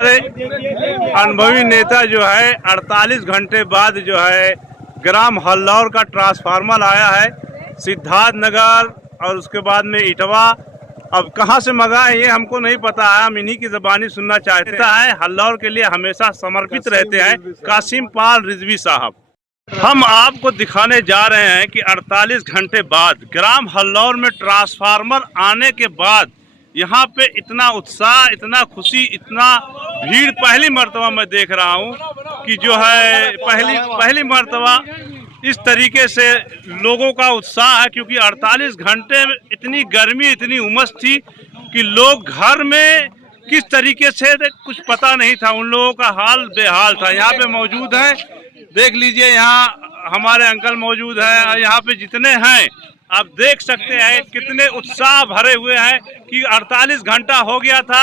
अनुभवी नेता जो है 48 घंटे बाद जो है ग्राम हल्लौर का ट्रांसफार्मर आया है सिद्धार्थ नगर और उसके बाद में इटवा। अब कहां से मंगा है ये हमको नहीं पता है, हम इन्हीं की ज़बानी सुनना चाहते हैं। हल्लौर के लिए हमेशा समर्पित रहते हैं कासिम पाल रिजवी साहब। हम आपको दिखाने जा रहे हैं कि 48 घंटे बाद ग्राम हल्लौर में ट्रांसफार्मर आने के बाद यहाँ पे इतना उत्साह, इतना खुशी, इतना भीड़ पहली मर्तबा मैं देख रहा हूँ कि जो है पहली मर्तबा इस तरीके से लोगों का उत्साह है। क्योंकि 48 घंटे में इतनी गर्मी, इतनी उमस थी कि लोग घर में किस तरीके से कुछ पता नहीं था, उन लोगों का हाल बेहाल था। यहाँ पे मौजूद है, देख लीजिए, यहाँ हमारे अंकल मौजूद हैं, यहाँ पे जितने हैं आप देख सकते हैं कितने उत्साह भरे हुए हैं कि 48 घंटा हो गया था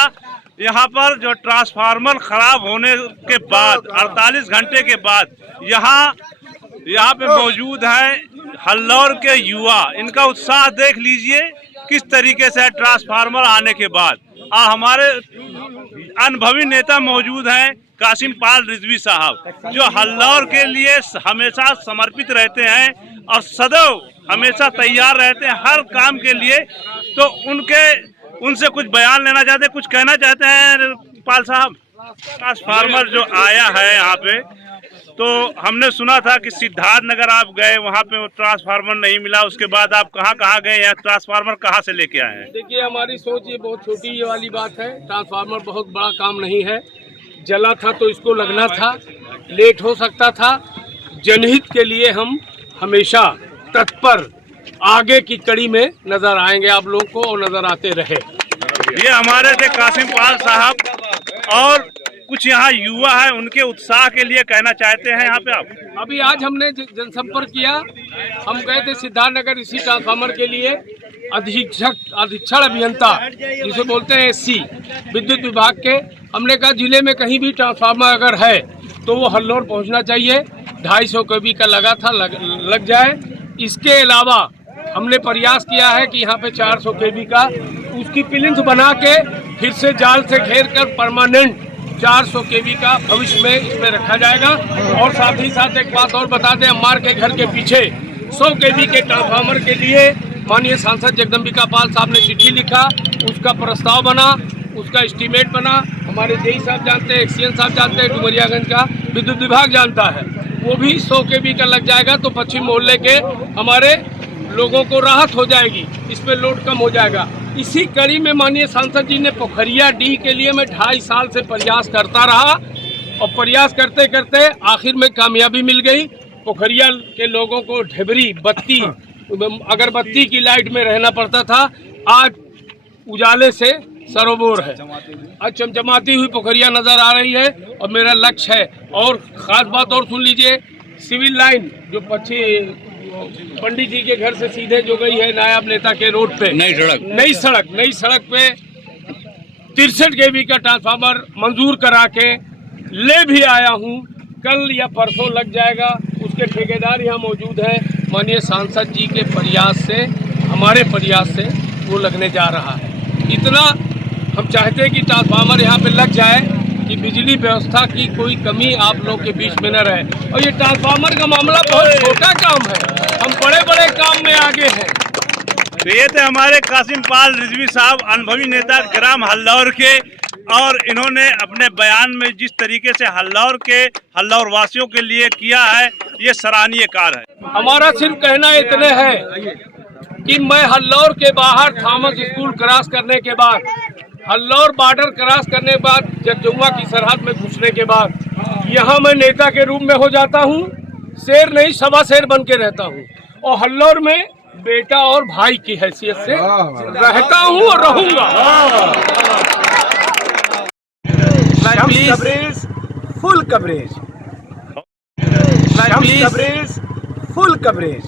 यहाँ पर जो ट्रांसफार्मर खराब होने के बाद 48 घंटे के बाद यहाँ पे मौजूद है हल्लौर के युवा। इनका उत्साह देख लीजिए किस तरीके से ट्रांसफार्मर आने के बाद। हमारे अनुभवी नेता मौजूद हैं कासिम पाल रिजवी साहब, जो हल्लौर के लिए हमेशा समर्पित रहते हैं और सदैव हमेशा तैयार रहते हैं हर काम के लिए। तो उनसे कुछ बयान लेना चाहते हैं, कुछ कहना चाहते हैं पाल साहब। ट्रांसफार्मर जो आया है यहाँ पे, तो हमने सुना था कि सिद्धार्थ नगर आप गए, वहाँ पे वो ट्रांसफार्मर नहीं मिला, उसके बाद आप कहाँ गए, यहाँ ट्रांसफार्मर कहाँ से लेके आए हैं? देखिए, हमारी सोच ये बहुत छोटी वाली बात है। ट्रांसफार्मर बहुत बड़ा काम नहीं है, जला था तो इसको लगना था, लेट हो सकता था। जनहित के लिए हम हमेशा तत्पर आगे की कड़ी में नजर आएंगे आप लोगों को और नजर आते रहे। ये हमारे थे कासिम पाल साहब। और कुछ यहाँ युवा है, उनके उत्साह के लिए कहना चाहते हैं यहाँ पे आप? अभी आज हमने जनसंपर्क किया, हम गए थे सिद्धार्थ नगर इसी ट्रांसफार्मर के लिए। अधीक्षण अभियंता जिसे बोलते हैं SC विद्युत विभाग के, हमने कहा जिले में कहीं भी ट्रांसफार्मर अगर है तो वो हल्लौर पहुंचना चाहिए। 250 kV का लगा था, लग जाए। इसके अलावा हमने प्रयास किया है कि यहाँ पे 400 kV का उसकी प्लिंथ बना के फिर से जाल से घेर कर परमानेंट 400 kV का भविष्य में इसमें रखा जाएगा। और साथ ही साथ एक बात और बता दें, अम्मार के घर के पीछे 100 kV के ट्रांसफार्मर के लिए माननीय सांसद जगदम्बिका पाल साहब ने चिट्ठी लिखा, उसका प्रस्ताव बना, उसका एस्टीमेट बना। हमारे जेई साहब जानते हैं, एक्सीएन साहब जानते हैं, डुमरियागंज का विद्युत विभाग जानता है, वो भी 100 kV का लग जाएगा तो पश्चिम मोहल्ले के हमारे लोगों को राहत हो जाएगी, इस पे लोड कम हो जाएगा। इसी कड़ी में माननीय सांसद जी ने पोखरिया डी के लिए मैं 2.5 साल से प्रयास करता रहा और प्रयास करते करते आखिर में कामयाबी मिल गई। पोखरिया के लोगों को ढेबरी बत्ती, अगरबत्ती की लाइट में रहना पड़ता था, आज उजाले से सरोवर है, आज चमचमाती हुई पोखरिया नजर आ रही है। और मेरा लक्ष्य है, और खास बात और सुन लीजिए, सिविल लाइन जो पंडित जी के घर से सीधे जो गई है नायब नेता के रोड पे, नई सड़क पे 63 kV का ट्रांसफार्मर मंजूर करा के ले भी आया हूँ। कल या परसों लग जाएगा, उसके ठेकेदार यहाँ मौजूद हैं। माननीय सांसद जी के प्रयास से, हमारे प्रयास से वो लगने जा रहा है। इतना हम चाहते हैं कि ट्रांसफार्मर यहाँ पे लग जाए कि बिजली व्यवस्था की कोई कमी आप लोग के बीच में न रहे। और ये ट्रांसफार्मर का मामला बहुत छोटा काम है, हम बड़े काम में आगे हैं। तो ये थे हमारे कासिम पाल रिजवी साहब, अनुभवी नेता ग्राम हल्लौर के। और इन्होंने अपने बयान में जिस तरीके से हल्लौर वासियों के लिए किया है, ये सराहनीय कार्य है। हमारा सिर्फ कहना इतने है कि मैं हल्लौर के बाहर थॉमस स्कूल क्रॉस करने के बाद, हल्लौर बॉर्डर क्रॉस करने के बाद, जगजमुआ की सरहद में घुसने के बाद यहाँ मैं नेता के रूप में हो जाता हूँ। शेर नहीं, सवा शेर बन के रहता हूँ और हल्लौर में बेटा और भाई की हैसियत से रहता हूँ और रहूँगा। Full coverage.